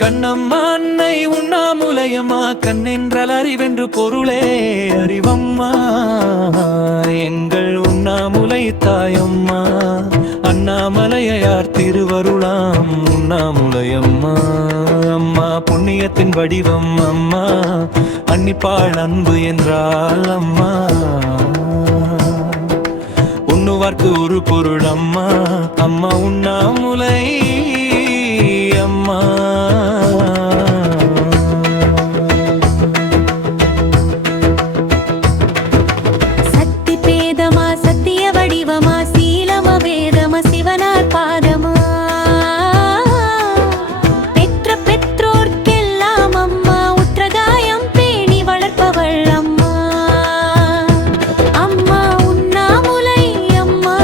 கண்ணம்மா அன்னை உண்ணாமுலையம்மா கண்ணென்றால் அறிவென்று பொருளே அறிவம்மா எங்கள் உண்ணாமுலை தாயம்மா அண்ணாமலையார் திருவருளாம் உண்ணாமுலையம்மா அம்மா புண்ணியத்தின் வடிவம் அம்மா அன்னிப்பாள் அன்பு என்றால் அம்மா உண்ணுவார்க்கு ஒரு பொருள் அம்மா அம்மா உண்ணாமுலை அம்மா சக்தி பேதமா சத்திய வடிவமா சீலம வேதமா சிவனார் பாதமா பெற்ற பெற்றோர்க்கெல்லாம் அம்மா உற்றகாயம் பேணி வளர்ப்பவள் அம்மா அம்மா உண்ணாமுலை அம்மா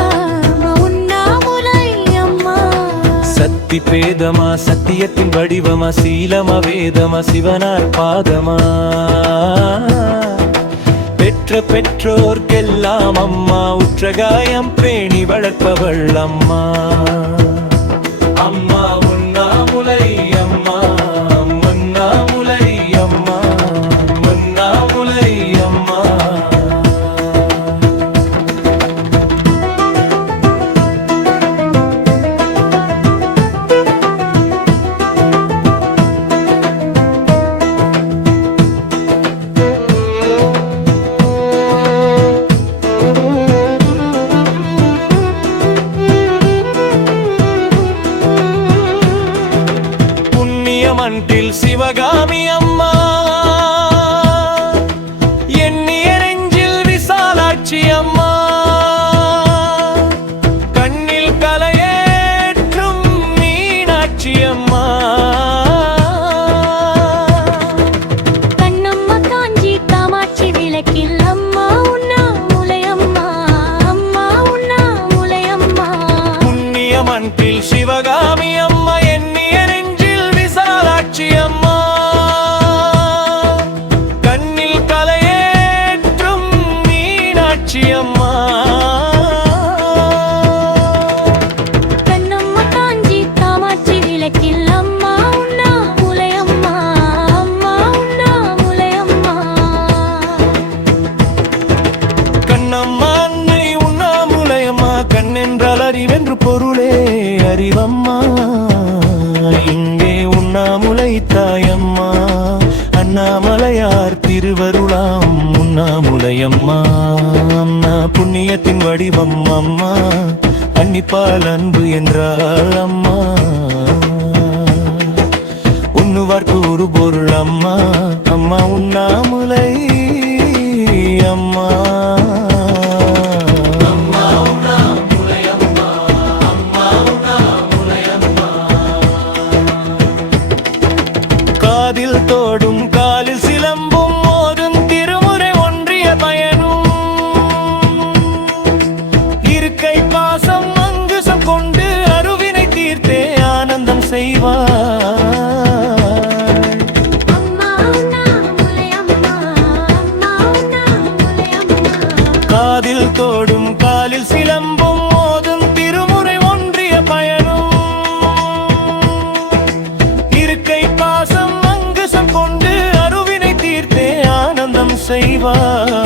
உண்ணாமுலை அம்மா சக்தி பேதமா சத்தியத்தின் வடிவமா சீலமா வேதமா சிவனார் பாதமா பெற்ற பெற்றோர்க்கெல்லாம் அம்மா உற்றகாயம் பேணி வளர்ப்பவள் அம்மா அம்மா உண்ணாமுலை அம்மா உண்ணாமுலை அம்மா உண்ணாமுலை அம்மா மன்றில் சிவகாமி அம்மா எண்ணிய நெஞ்சில் விசாலாட்சி அம்மா கண்ணில் கலையேற்றும் மீனாட்சி அம்மா கண்ணம்மா காஞ்சி காமாட்சி விளக்கில் அம்மா உண்ணாமுலை அம்மா அம்மா உண்ணாமுலை அம்மா புண்ணிய மன்றில் சிவகாமி அம்மா எண்ணிய அம்மா கண்ணில் கலையேற்றும் மீனாட்சி அம்மா கண்ணம்மா காஞ்சி காமாட்சி விளக்கில் அம்மா உண்ணாமுலை அம்மா அம்மா உண்ணாமுலை அம்மா கண்ணம்மா அன்னை உண்ணாமுலை அம்மா கண்ணென்றால் அறிவென்று பொருளே அறிவம்மா இங்கே உண்ணாமுலை தாயம்மா அண்ணாமலையார் திருவருளாம் உண்ணாமுலையம்மா அம்மா புண்ணியத்தின் வடிவம் அம்மா அன்னிப்பால் அன்பு என்றால் அம்மா உண்ணுவார்க்கு ஒரு பொருள் அம்மா அம்மா உண்ணாமுலை அம்மா காதில் தோடும் காலில் சிலம்பும் மோதும் திருமுறை ஒன்றிய பயனும் இருக்கை பாசம் அங்குசம் கொண்டு அருவினை தீர்த்தே ஆனந்தம் செய்வார் காதில் தோடும் காலில் சிலம்பும் மோதும் திருமுறை ஒன்றிய பயனும் இருக்கை பாசம் கொண்டு அருவினை தீர்த்தே ஆனந்தம் செய்வார்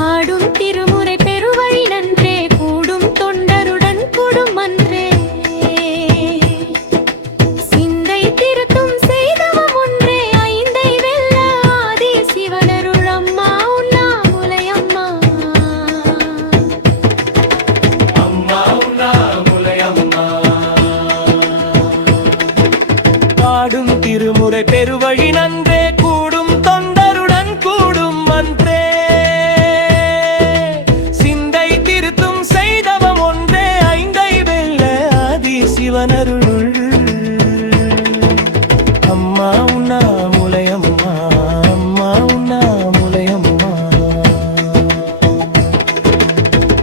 ஆடும் திருமுறை பெருவழி நன்றே கூடும் தொண்டருடன் கூடும் அன்றே சிந்தை திருத்தும் செய்தவம் ஒன்றே ஐந்தை வெல்ல ஆதி சிவனருள் அம்மா உண்ணாமுலை அம்மா பாடும் திருமுறை பெருவழி நன்றே கூடும் தொண்டருடன் கூடும் அன்றே சிந்தை திருத்தும் செய்தவம் ஒன்றே ஐந்தை வெல்ல ஆதி சிவனருள் அம்மா உண்ணாமுலை அம்மா அம்மா உண்ணாமுலை அம்மா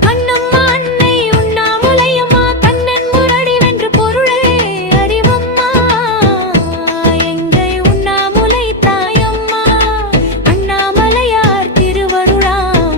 கண்ணம்மா அன்னை உண்ணாமுலை அம்மா கண்ணன் முரடி வென்று பொருளே அறிவம்மா எங்கள் உண்ணாமுலை தாயம்மா அண்ணாமலையார் திருவருளாம்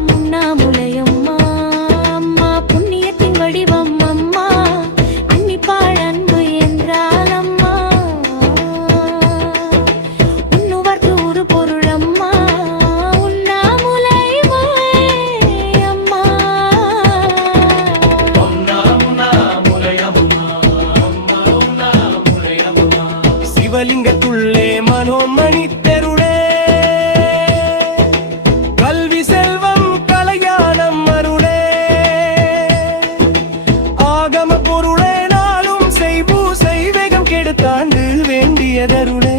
சிவலிங்கத்துள்ளே மனோன்மணி தெருளே கல்வி செல்வம் கலையாணம் அருளே ஆகம பொருளே நாளும் செய்பூசை வேகம் கெடுத்தாண்டு வேண்டியதருளே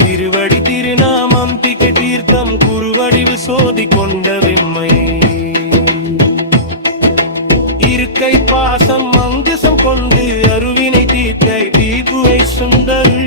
திருவடி திருநாமம் திக்க தீர்த்தம் குருவடிவு சோதி கொண்ட வெம்மை இருக்கை பாசம் மங்குசம் கொண்டு அருவினை தீர்க்கை தீபுவை சுந்தரி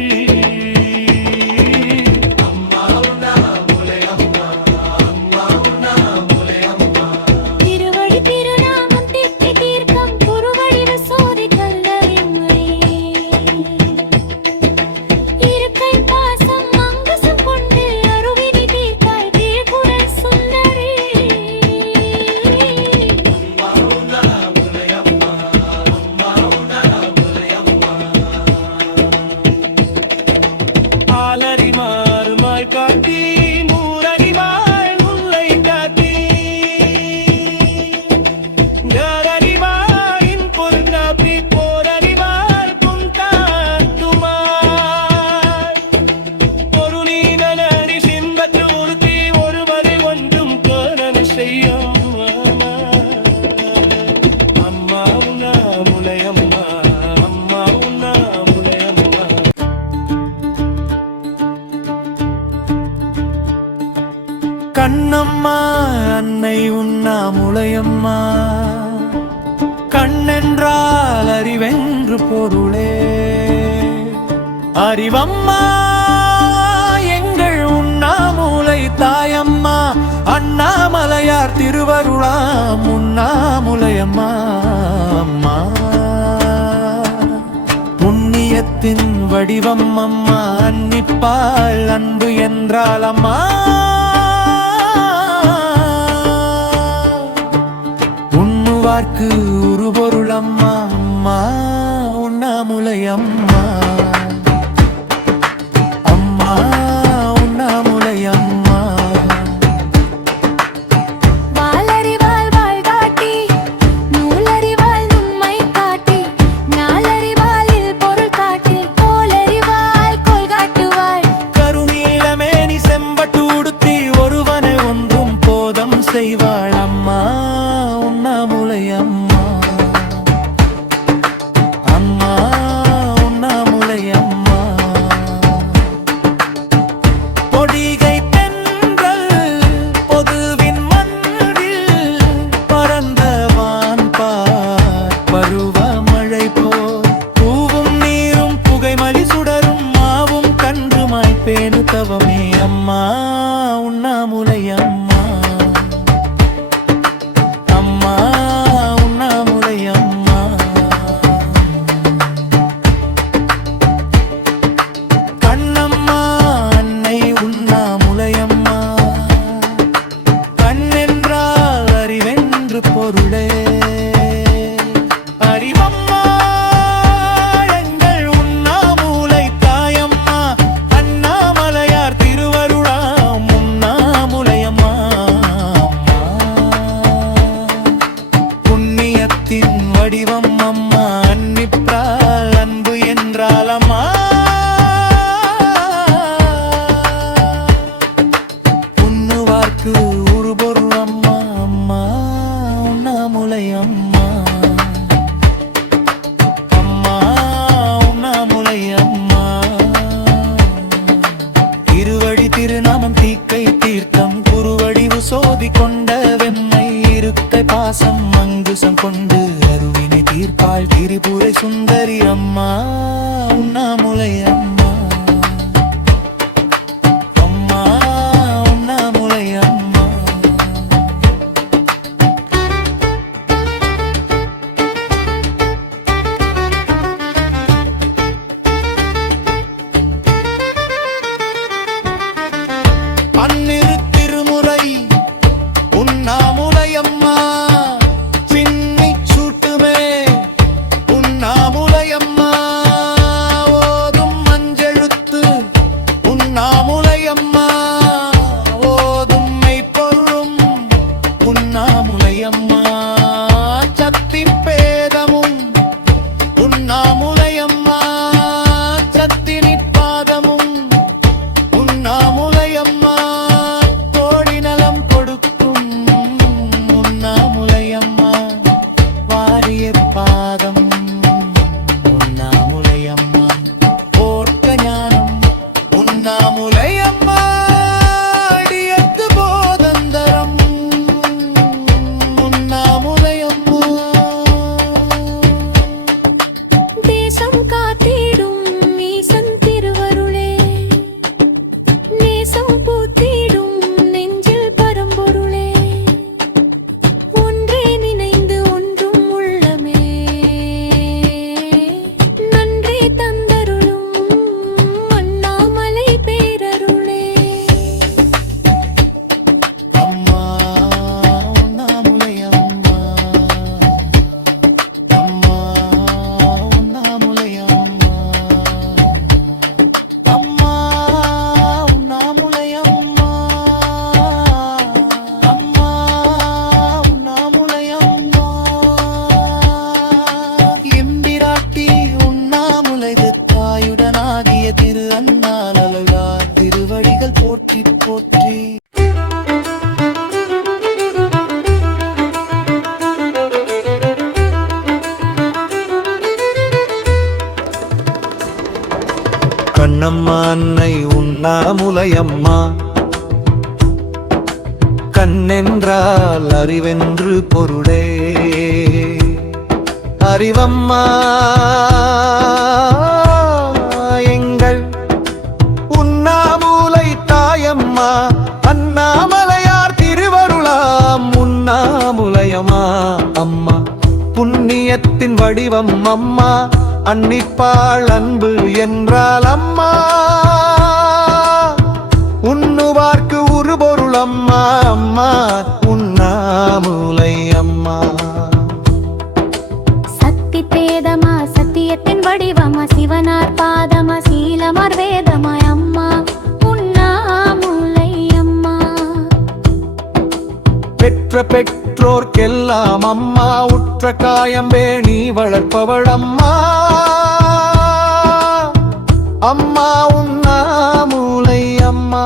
கண்ணம்மா அன்னை உண்ணாமுலையம்மா கண்ணென்றால் அறிவென்று பொருளே அறிவம்மா எங்கள் உண்ணாமுலை தாயம்மா அண்ணாமலையார் திருவருளாம் உண்ணாமுலையம்மா அம்மா புண்ணியத்தின் வடிவம் அம்மா அன்னிப்பால் அன்பு என்றால் அம்மா உண்ணுவார்க்கு உருபொருள் அம்மா அம்மா உண்ணாமுலையம்மா அம்மா உண்ணாமுலையம்மா வாலறிவாள் வாழ் காட்டி நூலறிவாள் நுண்மை காட்டி நாலறிவாளில் பொருள் காட்டி கோலறிவாள் கோல் காட்டுவாள் கருணீளமேனி செம்பட்டு உடுத்தி ஒருவனை ஒன்றும் போதம் செய்வாள் அம்மா உண்ணாமுலையம்மா அம்மா உண்ணாமுலையம்மா பொடிகை தென்றல் பொதுவின் மண்ணில் பரந்த வான்பார் பருவமழை போல் பூவும் நீரும் புகைமலி சுடரும் மாவும் கன்றுமாய் பேணு தவமே அம்மா உண்ணாமுலையம்மா அம்மா உண்ணாமுலையம்மா கண்ணம்மா அன்னை உண்ணாமுலையம்மா கண்ணென்றால் அறிவென்று பொருளே அறிவம்மா எங்கள் உண்ணாமுலை தாயம்மா அண்ணாமலையார் திருவருளாம் உண்ணாமுலையம்மா புண்ணியத்தின் வடிவம் அம்மா அன்னிப்பால் அன்பு என்றால் அம்மா உண்ணுவார்க்கு உருபொருள் அம்மா அம்மா உண்ணாமுலையம்மா அம்மா உண்ணாமுலையம்மா திருவடி திருநாமம் தீக்கை தீர்த்தம் குருவடிவு சோதி கொண்ட வெம்மை இருக்கை பாசம் மங்குசம் கொண்டு அருவினை தீர்ப்பாள் திரிபுரை சுந்தரி அம்மா உண்ணாமுலையம்மா அம்மா உண்ணாமுலையம்மா காத்திடும் ஈசன் திருவருளே நேசம் பூத்திடும் நெஞ்சில் பரம்பொருளே ஒன்றே நினைந்து ஒன்றும் உள்ளமே நன்றே தந்தருளும் அண்ணாமலை பேரருளே அம்மா உண்ணாமுலை அம்மா அம்மா உண்ணாமுலை அம்மா அம்மா உண்ணாமுலை அம்மா அம்மா உண்ணாமுலை அம்மா எம்பிராட்டி உண்ணாமுலை தாயுடனாகிய திரு அண்ணால் அழகார் திருவடிகள் போற்றி போற்றி கண்ணம்மா அன்னை உண்ணாமுலையம்மா கண்ணென்றால் அறிவென்று பொருளே அறிவம்மா எங்கள் உண்ணாமுலை தாயம்மா அண்ணாமலையார் திருவருளாம் உண்ணாமுலையம்மா அம்மா புண்ணியத்தின் வடிவம் அம்மா அன்னிப்பாள் அன்பு என்றால் அம்மா உண்ணுவார்க்கு உருபொருள் அம்மா அம்மா உண்ணாமுலை அம்மா சக்தி பேதமா சத்தியத்தின் வடிவமா சிவனார் பாதமா சீலமார் வேதமாய் அம்மா உண்ணாமுலை அம்மா பெற்ற பெற்றோர்க்கெல்லாம் அம்மா உற்ற காயம்பேணி வளர்ப்பவள் அம்மா அம்மா உண்ணாமுலை அம்மா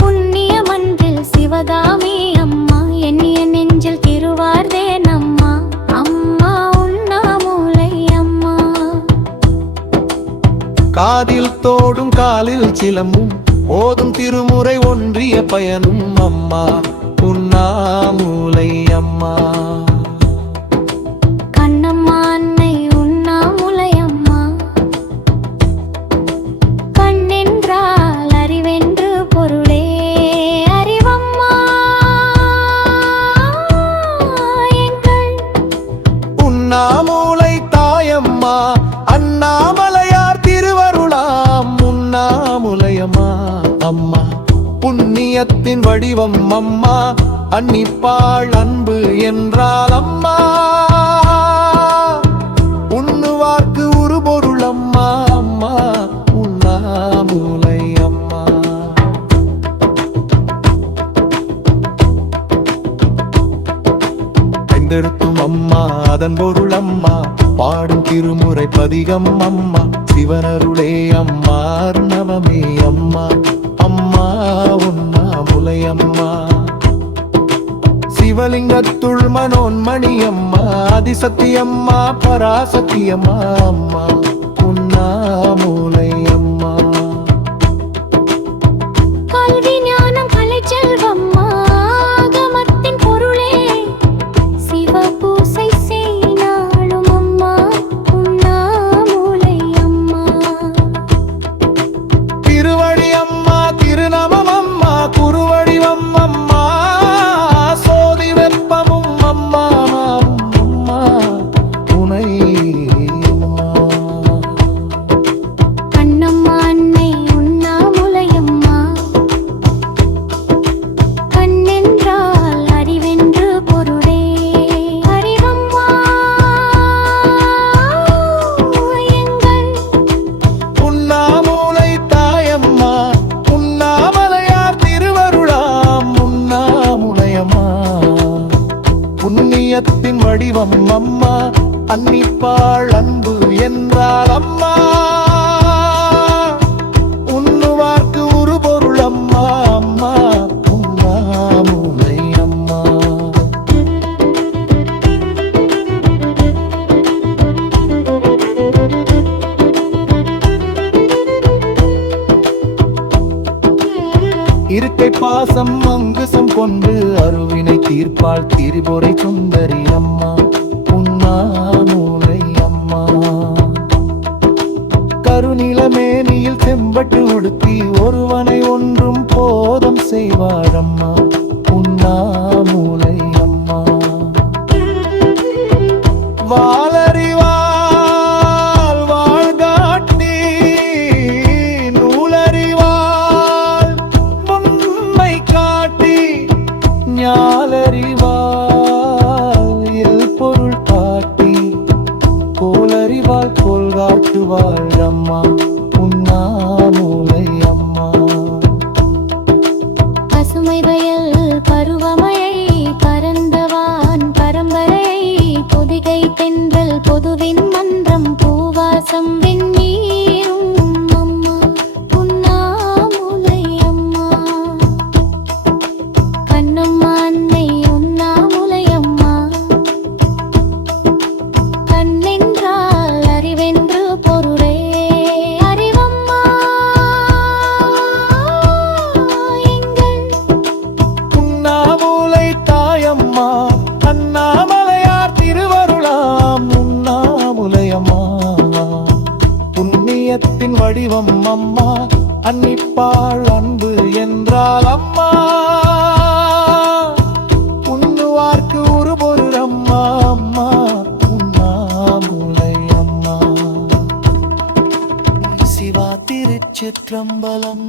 புண்ணிய மன்றில் சிவகாமி அம்மா எண்ணிய நெஞ்சில் திருவார்தேன் அம்மா அம்மா உண்ணாமுலை அம்மா காதில் தோடும் காலில் சிலம்பும் ஓதும் திருமுறை ஒன்றிய பயனும் அம்மா உண்ணாமுலை அம்மா கண்ணம்மா அன்னை உண்ணாமுலை அம்மா கண்ணென்றால் அறிவென்று பொருளே அறிவம்மா எங்கள் உண்ணாமுலை தாயம்மா அண்ணாமலையார் திருவருளாம் உண்ணாமுலையம்மா அம்மா புண்ணியத்தின் வடிவம் அம்மா அன்னிப்பாள் அன்பு என்றால் அம்மா உண்ணுவார்க்கு உருபொருள் அம்மா அம்மா உண்ணாமுலை அம்மா ஐந்தெழுத்தும் அம்மா அதன் பொருள் அம்மா பாடும் திருமுறை பதிகம் அம்மா சிவனருளே அம்மா அருணவமே அம்மா அம்மா உண்ணாமுலை அம்மா சிவலிங்கத்துள் மனோன்மணி அம்மா ஆதிசத்தியம்மா பராசத்தியம்மா அம்மா உண்ணாமுலை அம்மா கல்வி ஞானம் கலை செல்வம்மா ஆகமத்தின் பொருளே சிவபூசை செய்நாளும் அம்மா உண்ணாமுலை அம்மா திருவடி அம்மா திருநாமம் அம்மா குருவடிவம் அம்மா சோதி வெப்பமும் அம்மா அம்மா துணை அம்மா கண்ணம்மா அன்னை உண்ணாமுலை அம்மா கண்ணென்றால் அறிவென்று பொருளே அறிவம்மா எங்கள் உண்ணாமுலை தாயம்மா உண்ணாமலையார் திருவருளாம் உண்ணாமுலையம்மா புண்ணியத்தின் வடிவம் அம்மா அன்னிப்பாள் அன்பு என்றால் அம்மா உண்ணுவார்க்கு உருபொருள் அம்மா அம்மா உண்ணாமுலை அம்மா இருக்கை பாசம் அங்குசம் கொண்டு அருவினை தீர்ப்பாள் திரிபுரை சுந்தரி அம்மா உண்ணாமுலை அம்மா கொடுத்தி ஒருவனை ஒன்றும் போதம் செய்வார் அம்மா உண்ணாமூலை அம்மா. வாளறிவாள் வாழ்காட்டி நூலறிவாள் உண்மை காட்டி ஞாலறிவாள் இல் பொருள் காட்டி கோலறிவாள் கோல் காட்டுவாள் அம்மா உண்ணாமூலை அம்மா. பசுமை வயல் பருவமழை பரந்தவான் பரம்பரை பொதிகை தென்றல் பொதுவின் மன்றம் பூவாசம் வெந்நீரும் அம்மா உண்ணாமூலை அம்மா. கண்ணம்மா அன்னை உண்ணாமூலை அம்மா. கண்ணென்றால் அறிவென்று பொருளே அறிவம்மா எங்கள் உண்ணாமூலை தாயம்மா அண்ணாமலையார் திருவருளாம் உண்ணாமுலையம்மா. புண்ணியத்தின் வடிவம் அம்மா அன்னிப்பாள் அன்பு என்றால் அம்மா உண்ணுவார்க்கு ஒரு பொருள் அம்மா அம்மா உண்ணாமுலை அம்மா. சிவா திருச்சிற்றம்பலம்.